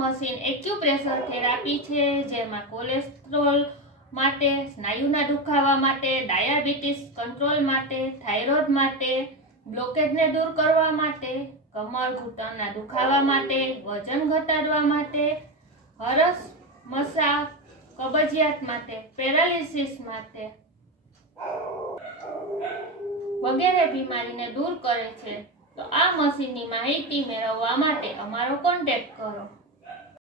Machine acupressure therapy છે, જેમાં cholesterol માટે, સ્નાયુના દુખાવા માટે, ડાયાબિટીસ કંટ્રોલ માટે, થાઇરોઇડ માટે, બ્લોકેજને દૂર કરવા માટે, કમર ઘૂંટણના દુખાવા માટે, વજન ઘટાડવા માટે, હરસ મસા કબજિયાત માટે, પેરાલિસિસ માટે વગેરે બીમારીને દૂર કરે છે। તો આ મશીનની માહિતી મેળવવા માટે અમારો કોન્ટેક્ટ કરો।